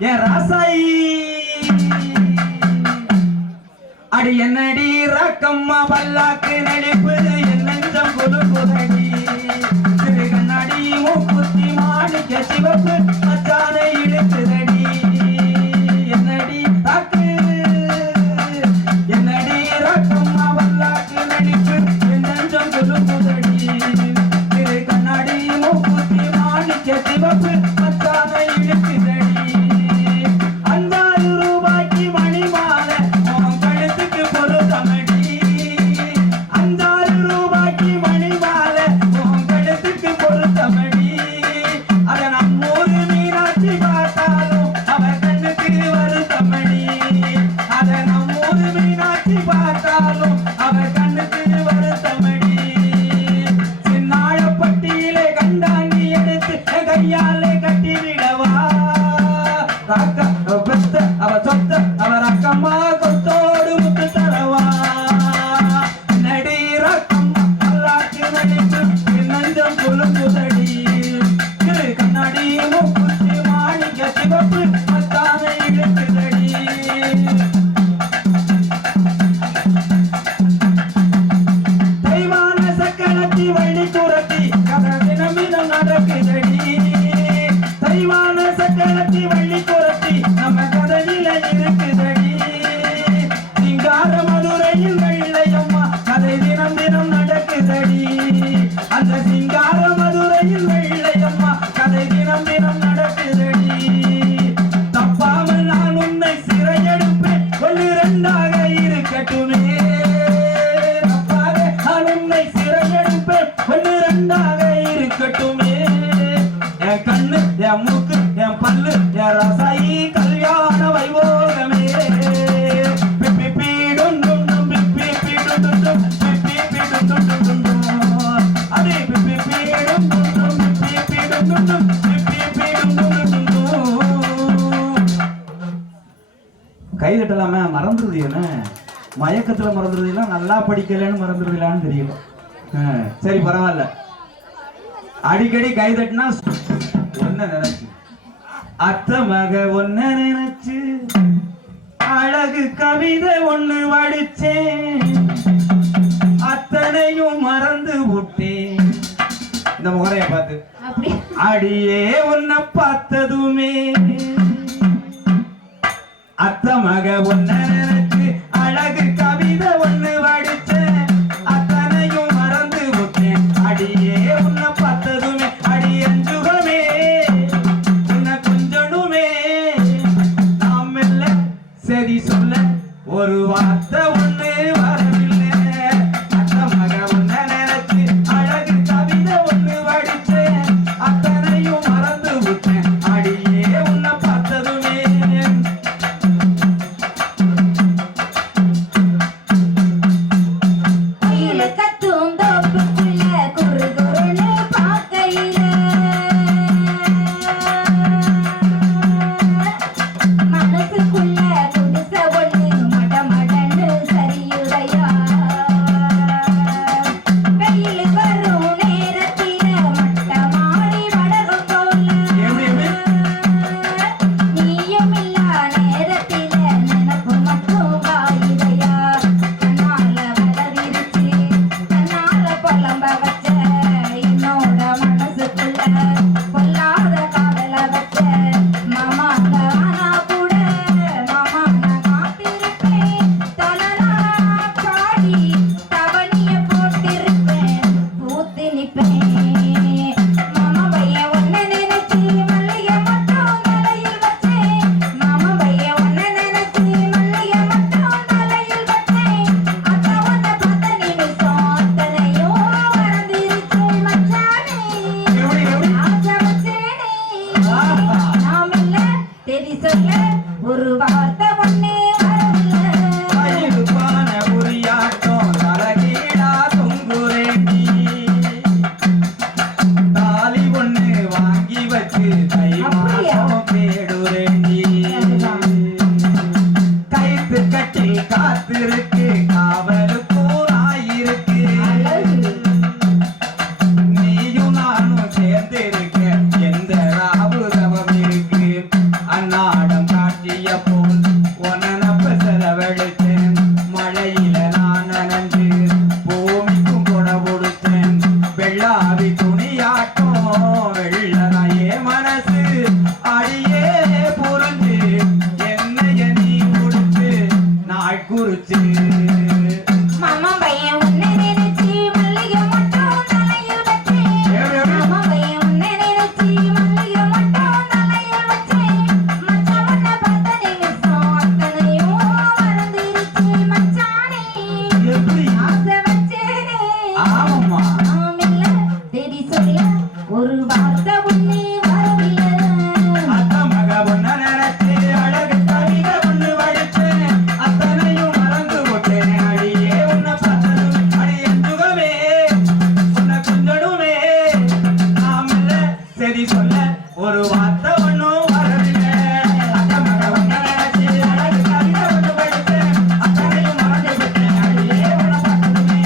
என் ராசாயி அடி என்னடி ரக்கம்மா பல்லாக்கு நடிப்பது என் நெஞ்சம் குலுங்குதடி திரு கண்ணாடி மூக்குத்தி மாணிக்க சிவப்பு மச்சானை இழுக்குதடி என்னடி ராக்கு என்னடி ரக்கம்மா பல்லாக்கு நடிப்பு என் நெஞ்சம் குலுங்குதடி திரு கண்ணாடி மூக்குத்தி மாணிக்க சிவப்பு மச்சானை இழுக்குதடி கைதட்டலாமே மறந்துருது என்ன மயக்கத்துல மறந்துருதுன்னா நல்லா படிக்கலன்னு மறந்துருதுலான்னு தெரியல. சரி பரவாயில்ல. அடிக்கடி கைதட்டினா ஒன்ன நினைச்சு அத்த மக ஒன்ன நினைச்சு அழகு கவிதை ஒண்ணு வடிச்சேன் அத்தனையும் மறந்து விட்டேன். இந்த முகரைய பார்த்து அடியே உன்னை பார்த்ததுமே அத்த மக ஒன்ன நினைச்சு அழகு கவிதை ஒண்ணு வடிச்சேன் அத்தனையும் மறந்து விட்டேன் அடியே உன்னை பார்த்ததுமே அடி அஞ்சுகமே உன்னை கொஞ்சனுமே நாம் மெல்ல சரி சொல்ல ஒரு வார்த்தை ஒண்ணு வரவில்லை அத்த மக ஒன்ன நினைச்சு அழகு கவிதை ஒண்ணு வடிச்சேன் அத்தனையும் மறந்து விட்டேன் அடியே உன்னை பார்த்ததுமே அண்ணா பாடம் காட்டிய போல் உனப்ப செலவழித்தேன் மழையில நான் நனைஞ்சு பூமிக்கும் கொட கொடுத்தேன் வெள்ளாவி துணியாட்டம் வெள்ளதாயே மனசு அடியே புரிஞ்சு என்னைய நீ முடிச்சு நாள் குறிச்சு மாமா பையன் உன்னை நினைச்சு மல்லிகை மட்டும் தலையில் வச்சு மாமா பையன் உன்னை நினைச்சு மல்லிகை மட்டும் தலையில் வச்சு மச்சான் உன்னை பார்த்த நிமிஷம் அத்தனையும் மறந்துருச்சு மச்சானே எப்படி ஆசை வச்சேனே ஆமாம்மா ஆமில்ல தேடி சொல்ல ஒரு வார்த்தை உன்னை வரவில்லை அத்த மக ஒன்ன நினைச்சு அழகு கவிதை ஒண்ணு வடிச்சேன் அத்தனையும் மறந்து விட்டேன் அடியே உன்னை பார்த்ததும் அடி என் சுகமே உன்னை கொஞ்சடுமே நாமல்ல சரி சொல்ல ஒரு வார்த்தை ஒண்ணும் வரவில்லை அத்த மக ஒன்ன நினைச்சு அழகு கவிதை ஒண்ணு வடிச்சேன் அத்தனையும் மறந்து விட்டேன் அடியே உன்னை பார்த்ததுமே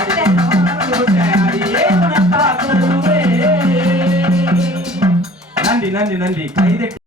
அடியே மறந்து விட்டேன் அடியே உன்னை பார்த்ததுமே நன்றி நன்றி நன்றி கைதட்டி